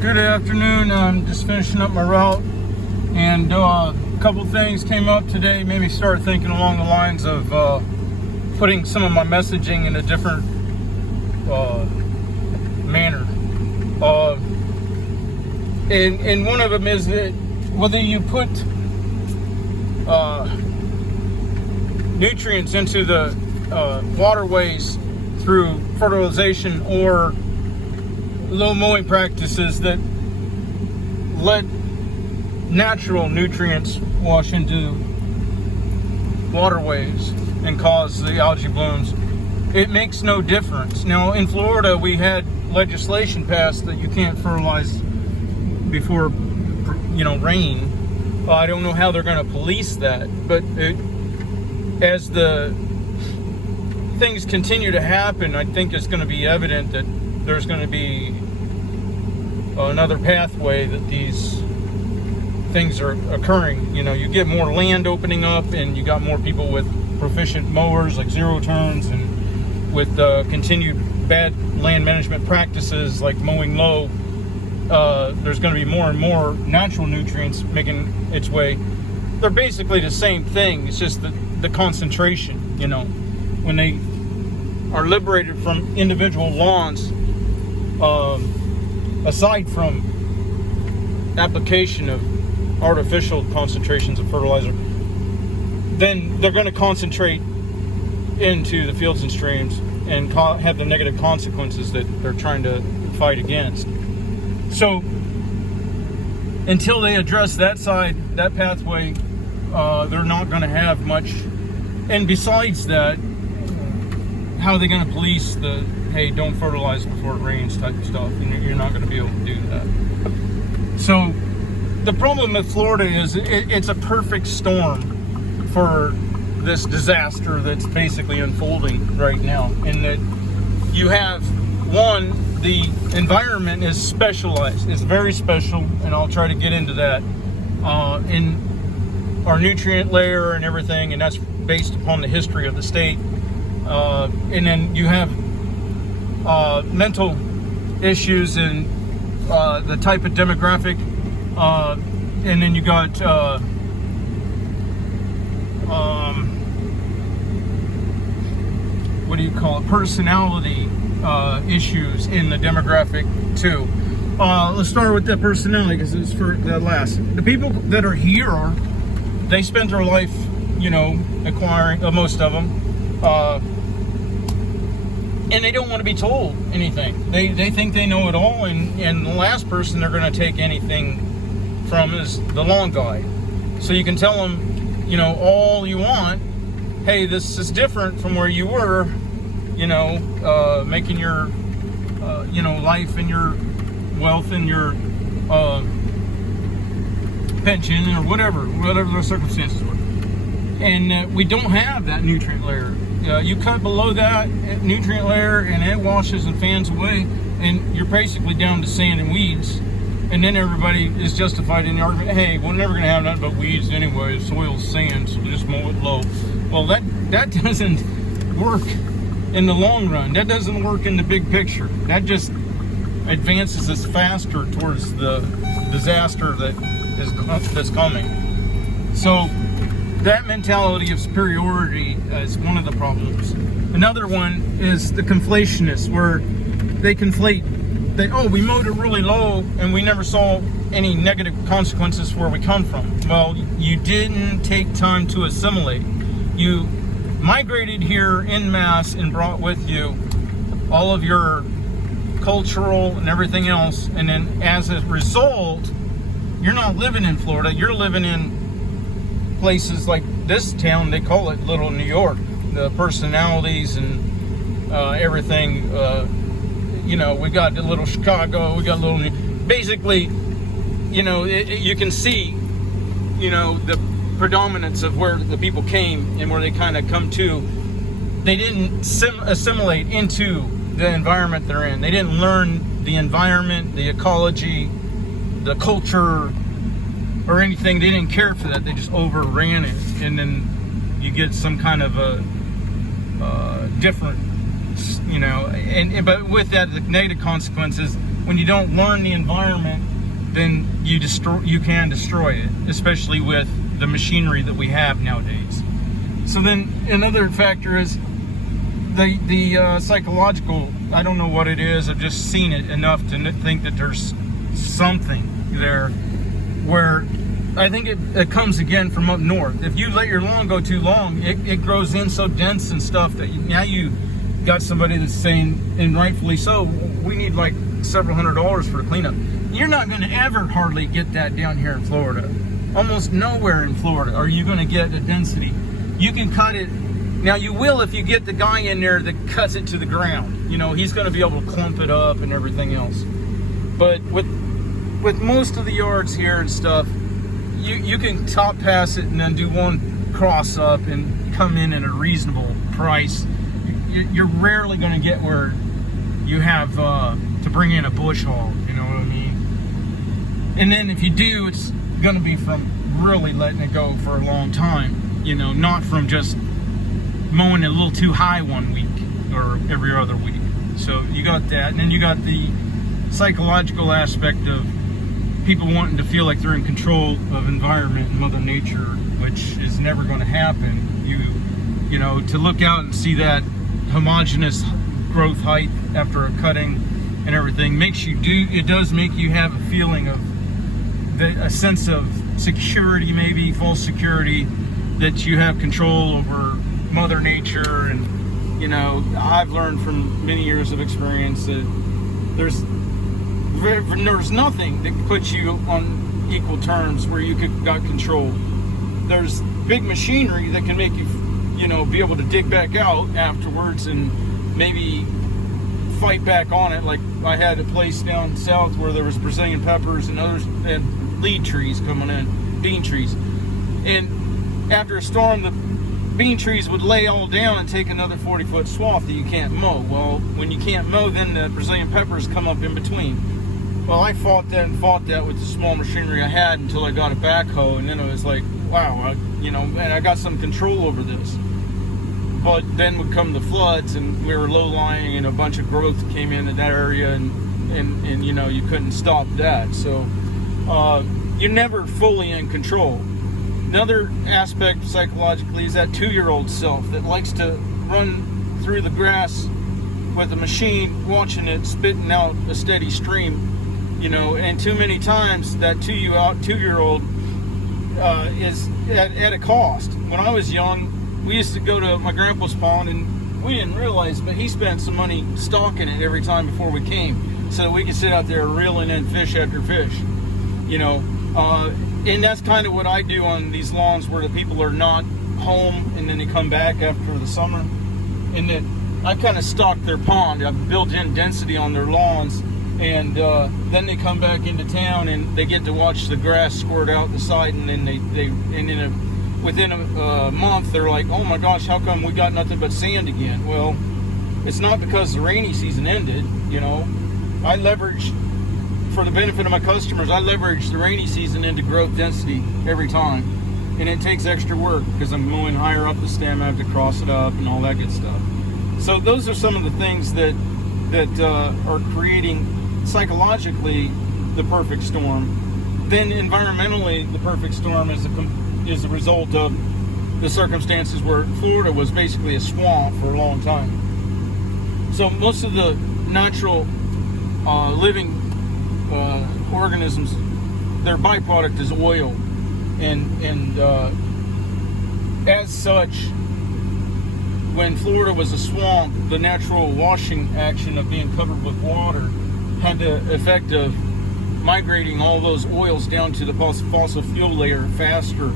Good afternoon. I'm just finishing up my route, and a couple things came up today, made me start thinking along the lines of putting some of my messaging in a different manner. And one of them is that whether you put nutrients into the waterways through fertilization or low mowing practices that let natural nutrients wash into waterways and cause the algae blooms, it makes no difference. Now in Florida we had legislation passed that you can't fertilize before rain. I don't know how they're going to police that, but as the things continue to happen, I think it's going to be evident that there's going to be another pathway that these things are occurring. You get more land opening up, and you got more people with proficient mowers like zero turns, and with continued bad land management practices like mowing low, there's going to be more and more natural nutrients making its way. They're basically the same thing. It's just the concentration. When they are liberated from individual lawns, aside from application of artificial concentrations of fertilizer, then they're going to concentrate into the fields and streams and have the negative consequences that they're trying to fight against. So until they address that side, that pathway, they're not going to have much. And besides that, how are they going to police the, hey, don't fertilize before it rains type of stuff? And you're not going to be able to do that. So the problem with Florida is it's a perfect storm for this disaster that's basically unfolding right now. In that you have, one, the environment is specialized. It's very special, and I'll try to get into that in our nutrient layer and everything, and that's based upon the history of the state. And then you have mental issues and the type of demographic, and then you got what do you call it? Personality issues in the demographic too. Let's start with the personality because it's for the last. The people that are here, they spent their life, acquiring most of them. And they don't want to be told anything. They think they know it all, and the last person they're going to take anything from is the long guy. So you can tell them, all you want. Hey, this is different from where you were, making your, life and your wealth and your pension or whatever the circumstances were. And we don't have that nutrient layer. You cut below that nutrient layer and it washes and fans away, and you're basically down to sand and weeds. And then everybody is justified in the argument, hey, we're never going to have nothing but weeds anyway, soil's sand, so we just mow it low. Well, that doesn't work in the long run. That doesn't work in the big picture. That just advances us faster towards the disaster that's coming. So that mentality of superiority is one of the problems. Another one is the conflationists, where they conflate that, we mowed it really low and we never saw any negative consequences where we come from. Well, you didn't take time to assimilate. You migrated here en masse and brought with you all of your cultural and everything else, and then as a result, you're not living in Florida, you're living in places like this town. They call it Little New York. The personalities and everything, we got the little Chicago, we got little, basically, you can see, the predominance of where the people came and where they kind of come to. They didn't assimilate into the environment they're in. They didn't learn the environment, the ecology, the culture, or anything. They didn't care for that. They just overran it, and then you get some kind of a different, but with that, the negative consequences when you don't learn the environment, then you can destroy it, especially with the machinery that we have nowadays. So then another factor is the psychological. I don't know what it is. I've just seen it enough to think that there's something there where I think it comes again from up north. If you let your lawn go too long, it grows in so dense and stuff that now you got somebody that's saying, and rightfully so, we need like several $100s for the cleanup. You're not going to ever hardly get that down here in Florida. Almost nowhere in Florida are you going to get a density. You can cut it. Now you will if you get the guy in there that cuts it to the ground. You know, he's going to be able to clump it up and everything else. But with most of the yards here and stuff, you can top pass it and then do one cross up and come in at a reasonable price. You're rarely going to get where you have to bring in a bush hog, you know what I mean? And then if you do, it's going to be from really letting it go for a long time, you know, not from just mowing it a little too high one week or every other week. So you got that, and then you got the psychological aspect of people wanting to feel like they're in control of environment and Mother Nature, which is never going to happen. You know, to look out and see that homogeneous growth height after a cutting and everything it does make you have a feeling of a sense of security, maybe false security, that you have control over Mother Nature. And you know, I've learned from many years of experience that there's nothing that puts you on equal terms where you got control. There's big machinery that can make you, you know, be able to dig back out afterwards and maybe fight back on it. Like I had a place down south where there was Brazilian peppers and others, and lead trees coming in, bean trees. And after a storm, the bean trees would lay all down and take another 40-foot swath that you can't mow. Well, when you can't mow, then the Brazilian peppers come up in between. Well, I fought that with the small machinery I had until I got a backhoe, and then it was like, wow, you know, and I got some control over this. But then would come the floods, and we were low-lying, and a bunch of growth came into that area, and you know, you couldn't stop that. So you're never fully in control. Another aspect psychologically is that 2-year-old self that likes to run through the grass with a machine, watching it spitting out a steady stream. You know, and too many times that 2-year-old is at a cost. When I was young, we used to go to my grandpa's pond, and we didn't realize, but he spent some money stocking it every time before we came, so that we could sit out there reeling in fish after fish. You know, and that's kind of what I do on these lawns where the people are not home, and then they come back after the summer. And that I kind of stock their pond. I've built in density on their lawns. And then they come back into town and they get to watch the grass squirt out the side, and then within a month they're like, oh my gosh, how come we got nothing but sand again? Well, it's not because the rainy season ended. You know, I leverage, for the benefit of my customers, I leverage the rainy season into growth density every time, and it takes extra work because I'm mowing higher up the stem. I have to cross it up and all that good stuff. So those are some of the things that are creating psychologically the perfect storm. Then environmentally, the perfect storm is a result of the circumstances where Florida was basically a swamp for a long time. So most of the natural living organisms, their byproduct is oil, and as such, when Florida was a swamp, the natural washing action of being covered with water had the effect of migrating all those oils down to the fossil fuel layer faster.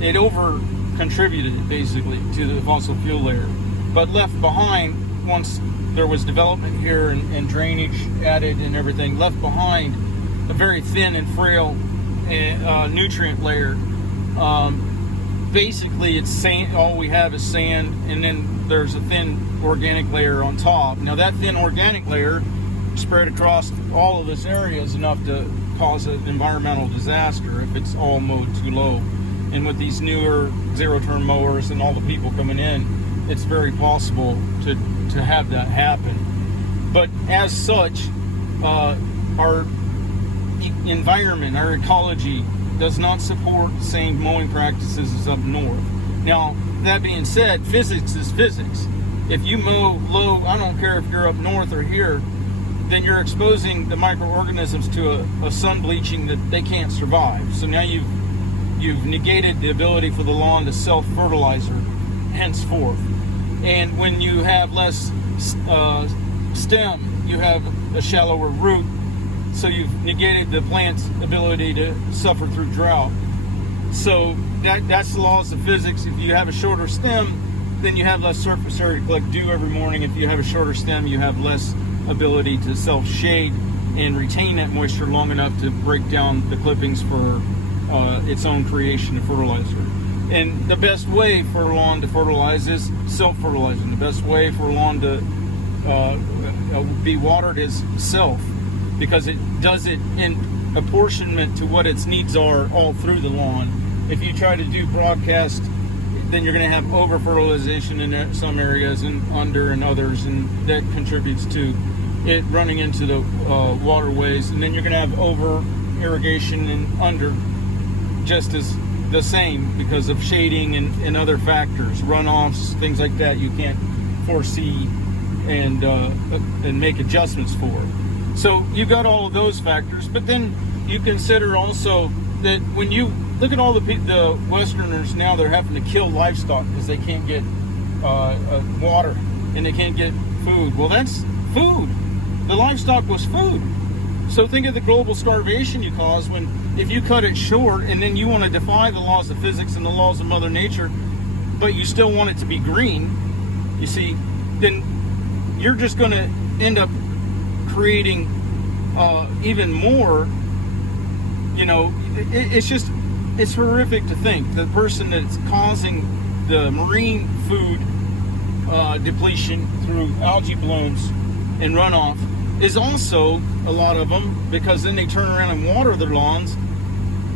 It over contributed basically to the fossil fuel layer, but left behind, once there was development here and drainage added and everything, left behind a very thin and frail nutrient layer. Basically it's sand. All we have is sand, and then there's a thin organic layer on top. Now that thin organic layer spread across all of this area is enough to cause an environmental disaster if it's all mowed too low. And with these newer zero-turn mowers and all the people coming in, it's very possible to have that happen. But as such, our environment, our ecology does not support the same mowing practices as up north. Now, that being said, physics is physics. If you mow low, I don't care if you're up north or here, then you're exposing the microorganisms to a sun bleaching that they can't survive. So now you've negated the ability for the lawn to self-fertilizer henceforth. And when you have less stem, you have a shallower root, so you've negated the plant's ability to suffer through drought. So that's the laws of physics. If you have a shorter stem, then you have less surface area to collect dew every morning. If you have a shorter stem, you have less ability to self-shade and retain that moisture long enough to break down the clippings for its own creation of fertilizer. And the best way for a lawn to fertilize is self-fertilizing. The best way for a lawn to be watered is self, because it does it in apportionment to what its needs are all through the lawn. If you try to do broadcast, then you're going to have over-fertilization in some areas and under in others, and that contributes to it running into the waterways, and then you're going to have over-irrigation and under just as the same because of shading and other factors, runoffs, things like that you can't foresee and make adjustments for. So you got all of those factors, but then you consider also that when you look at all the Westerners now, they're having to kill livestock because they can't get water and they can't get food. Well, that's food. The livestock was food. So think of the global starvation you cause if you cut it short and then you want to defy the laws of physics and the laws of Mother Nature, but you still want it to be green, you see, then you're just going to end up creating even more, it's horrific to think the person that's causing the marine food depletion through algae blooms and runoff is also, a lot of them, because then they turn around and water their lawns,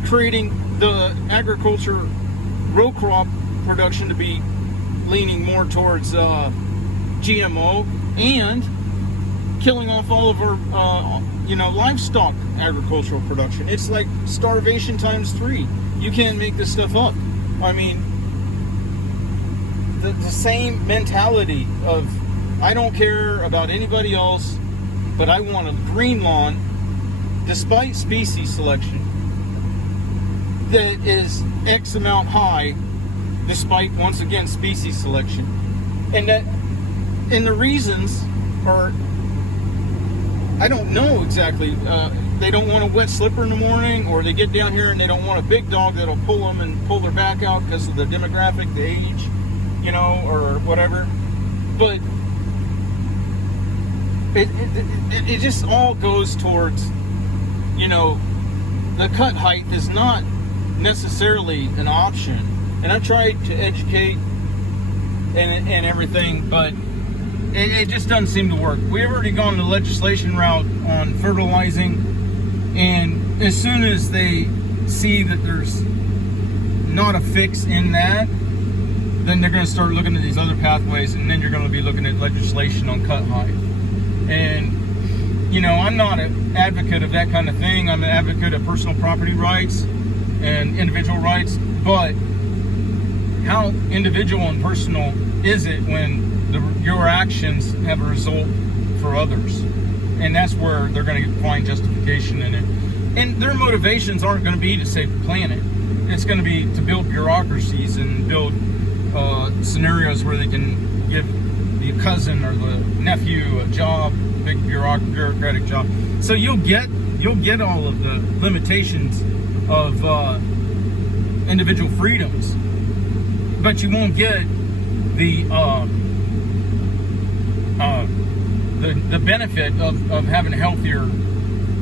creating the agriculture row crop production to be leaning more towards GMO and killing off all of our livestock agricultural production. It's like starvation times 3. You can't make this stuff up. I mean, the same mentality of I don't care about anybody else, but I want a green lawn despite species selection that is X amount high despite, once again, species selection. And the reasons are, I don't know exactly. They don't want a wet slipper in the morning, or they get down here and they don't want a big dog that'll pull them and pull their back out because of the demographic, the age, or whatever. But it just all goes towards, the cut height is not necessarily an option. And I tried to educate and everything, but it just doesn't seem to work. We've already gone the legislation route on fertilizing, and as soon as they see that there's not a fix in that, then they're going to start looking at these other pathways, and then you're going to be looking at legislation on cut height. And I'm not an advocate of that kind of thing. I'm an advocate of personal property rights and individual rights, but how individual and personal is it when your actions have a result for others? And that's where they're going to find justification in it. And their motivations aren't going to be to save the planet. It's going to be to build bureaucracies and build scenarios where they can give the cousin or the nephew a job, big bureaucratic job. So you'll get all of the limitations of individual freedoms, but you won't get the benefit of having a healthier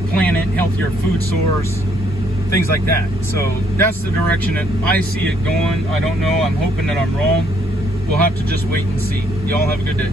planet, healthier food source, things like that. So that's the direction that I see it going. I don't know. I'm hoping that I'm wrong. We'll have to just wait and see. Y'all have a good day.